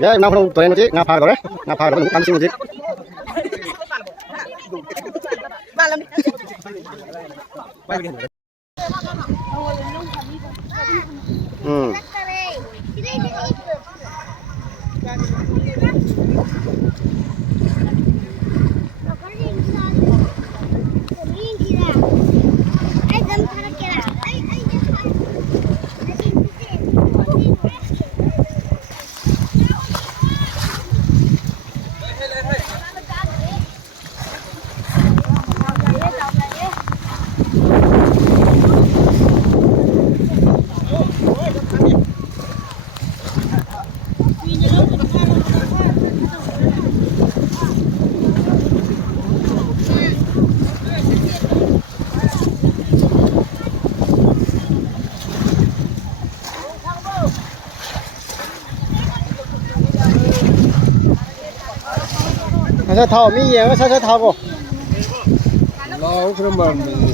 Ya, ngapa dong tuh yang ngapa ngapa dong? Ngapa dong? Bukan sih musik. Hmm. 차 타고 미야 차 타고 나 그러면